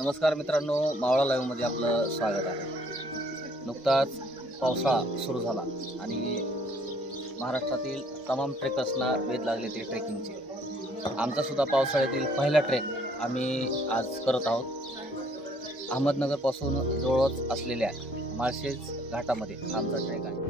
नमस्कार मित्रांनो, मावळा लाईव्हमध्ये आपलं स्वागत आहे। नुकताच पावसाळा सुरू झाला आणि महाराष्ट्रातील तमाम ट्रेकर्सना वेध लागले ते ट्रेकिंगचे। आमचा सुद्धा पावसाळ्यातील पहिला ट्रेक आम्ही आज करत आहोत। अहमदनगरपासून जवळच असलेल्या माळशेज घाटामध्ये आमचा ट्रेक आहे।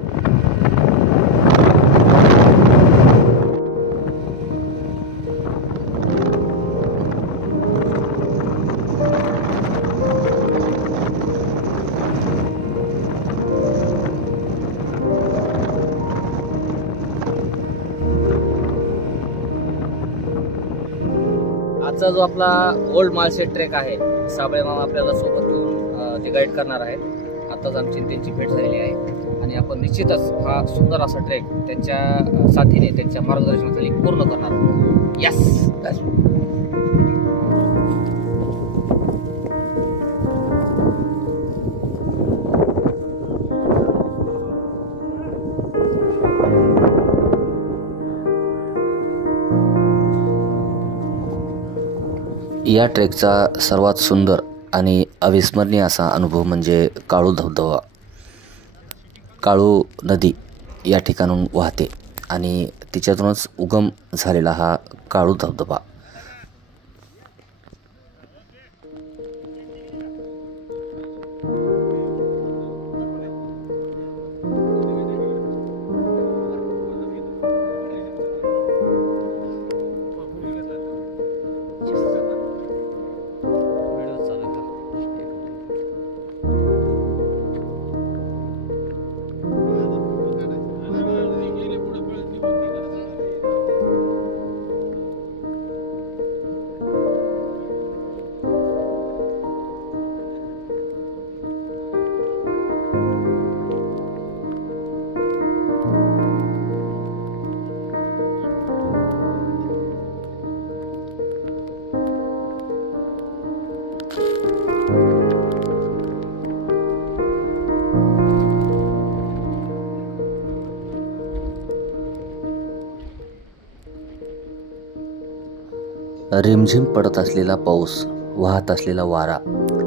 आजचा जो आपला ओल्ड माळशेज ट्रेक आहे, साबळे मामा आपल्याला सोबत घेऊन ते गाईड करणार आहेत। आताच आमची त्यांची भेट झालेली आहे आणि आपण निश्चितच हा सुंदर असा ट्रेक त्यांच्या साथीने त्यांच्या मार्गदर्शनाखाली पूर्ण करणार आहोत। यस। या ट्रेकचा सर्वात सुंदर आणि अविस्मरणीय असा अनुभव म्हणजे काळू धबधबा। काळू नदी या ठिकाणून वाहते आणि तिच्यातूनच उगम झालेला हा काळू धबधबा। रिमझिम पडत असलेला पाऊस, वाहत असलेला वारा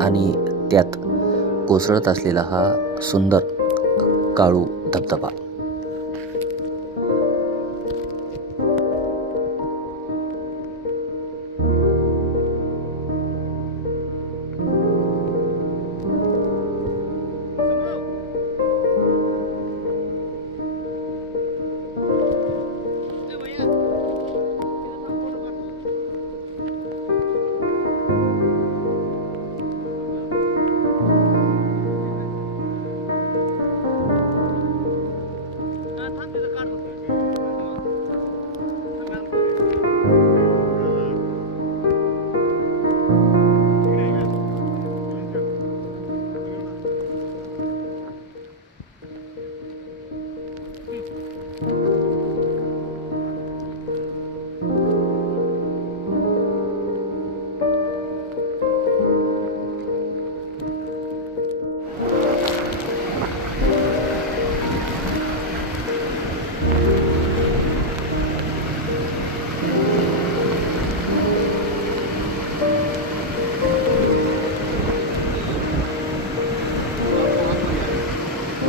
आणि त्यात कोसळत असलेला हा सुंदर काळू धबधबा।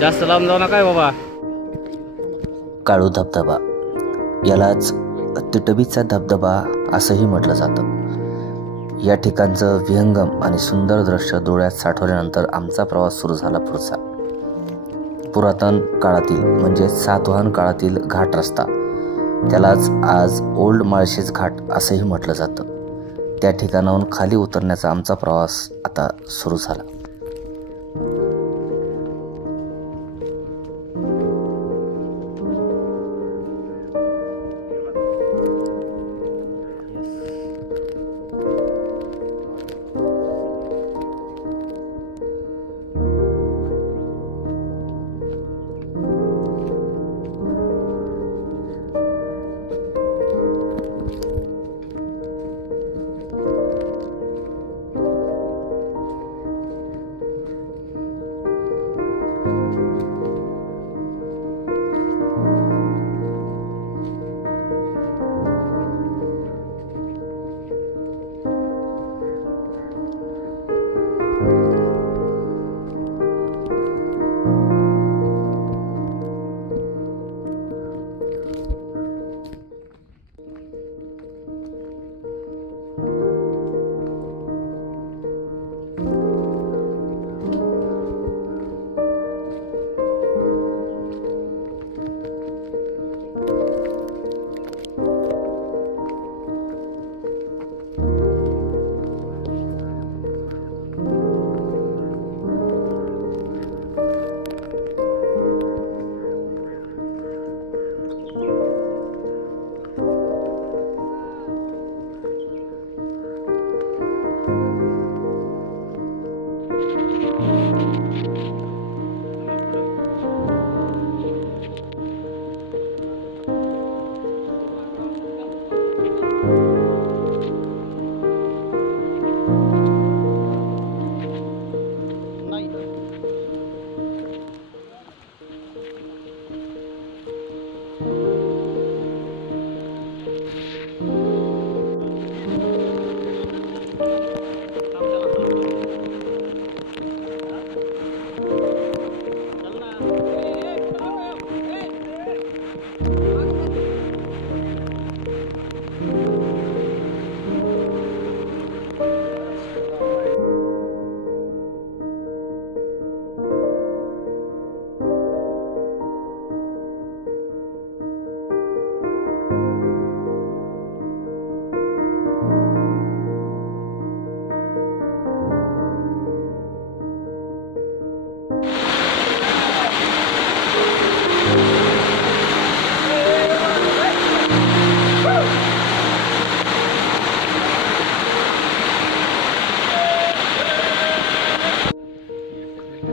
जास्त लांब जाऊ नका बाबा। काळू धबधबा यालाच तिटबीचा धबधबा असंही म्हटलं जातं। या ठिकाणचं विहंगम आणि सुंदर दृश्य डोळ्यात साठवल्यानंतर आमचा प्रवास सुरू झाला पुढचा। पुरातन काळातील म्हणजे सातवाहन काळातील घाट रस्ता, त्यालाच आज ओल्ड माळशेज घाट असंही म्हटलं जातं। त्या ठिकाणाहून खाली उतरण्याचा आमचा प्रवास आता सुरू झाला।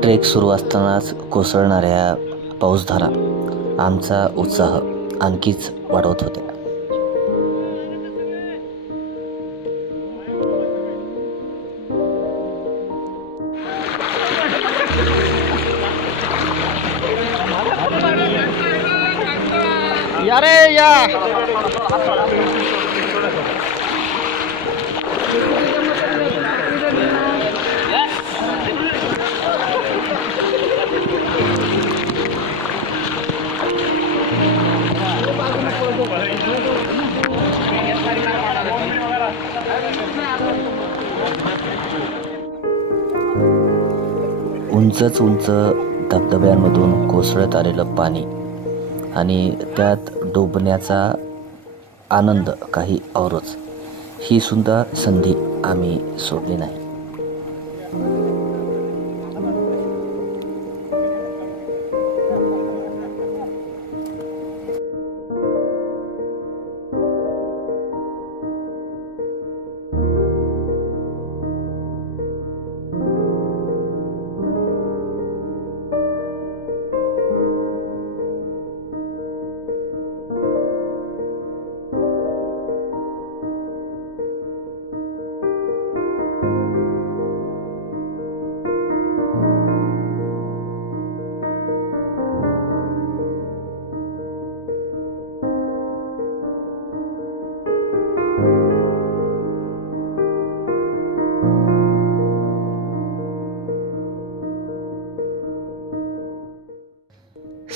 ट्रेक सुरू असतानाच कोसळणाऱ्या पाऊसधारा आमचा उत्साह आणखीच वाढवत होत्या. या रे या. उंचच उंच धबधब्यांमधून कोसळत आलेलं पाणी आणि त्यात डोबण्याचा आनंद काही औरच. ही सुद्धा संधी आम्ही सोडली नाही.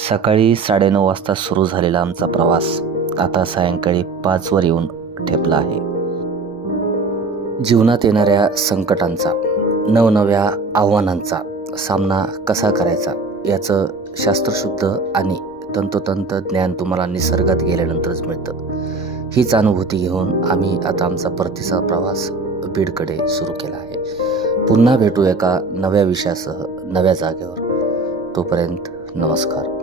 सकाळी 9:30 वाजता सुरू झालेला आमचा प्रवास आता सायंकाळी 5 येऊन ठेपला आहे. जीवनात येणाऱ्या संकटांचा, नवनव्या आव्हानांचा सामना कसा करायचा याचं शास्त्रशुद्ध आणि तंतोतंत ज्ञान तुम्हाला निसर्गात गेल्यानंतरच मिळतं. हीच अनुभूती घेऊन आम्ही आता आमचा परतीचा प्रवास बीडकडे सुरू केला आहे. पुन्हा भेटू एका नव्या विषयासह नव्या जागेवर. तोपर्यंत नमस्कार.